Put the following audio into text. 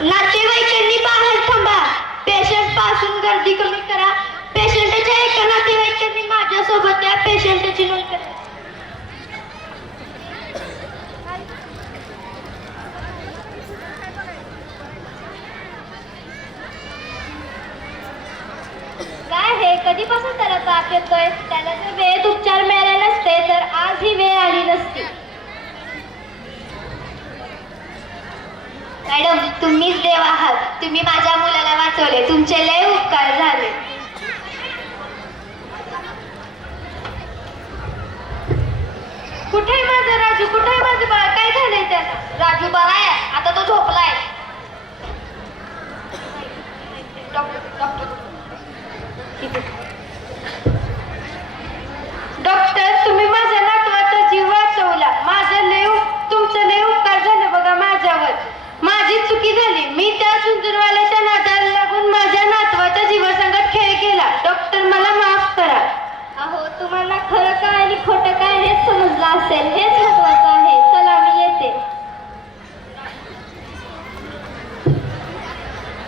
नातेवाईकांनी बाहेर थांबा. पेशंटपासून गर्दी कमी करा. पेशंटच्या एका नातेवाईकांनी माझ्यासोबत त्या पेशंटची नोंद करा. काय हे? कधीपासून त्याला ताप येतोय? त्याला जर वेळेत उपचार मिळाला नसते तर आज ही वेळ आली नसती. तुम्हीच देव आहात. तुम्ही माझ्या मुलाला वाचवले. तुमचे लय उपकार झाले. कुठे माझं राजू? कुठे माझं बाळ? काय झालंय त्याला? राजू बरा आहे. आता तो झोपलाय. डॉक्टर डॉक्टर तुम्ही माझ्या नातवाचा जीव वाचवला माझं लेव तुमचं लेव उपकार झालं बघा माझ्यावर माझी चुकी झाली मी त्या झुंजूरवाल्याच्या नादाला लागून माझ्या नातवाच्या जीवासंगत खेळ केला डॉक्टर मला तुम्हाला खरं काय आणि खोटं काय हेच समजलं असेल हेच